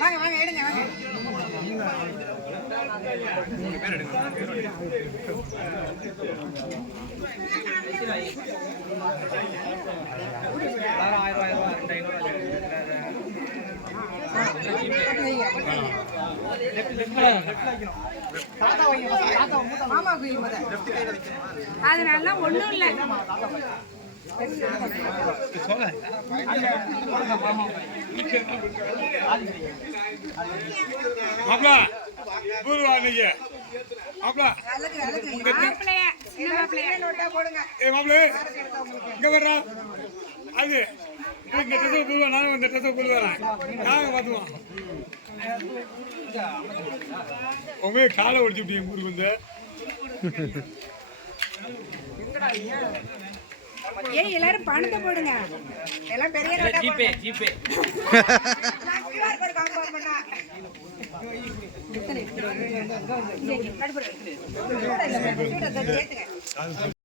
வாங்க வாங்க எடுங்க வாங்க. அதனால ஒண்ணும் இல்ல. காலை ஒடிச்சு ஊருக்கு வந்து ஏய் எல்லாரும் பணத்தை போடுங்க. எல்லாம் பெரிய ஜிபே ஜிபே பண்ணா